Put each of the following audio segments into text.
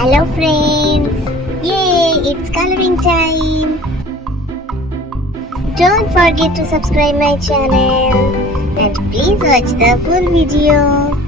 Hello friends! Yay! It's coloring time! Don't forget to subscribe my channel and please watch the full video.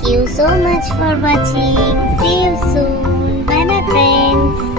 Thank you so much for watching. See you soon. Bye bye friends.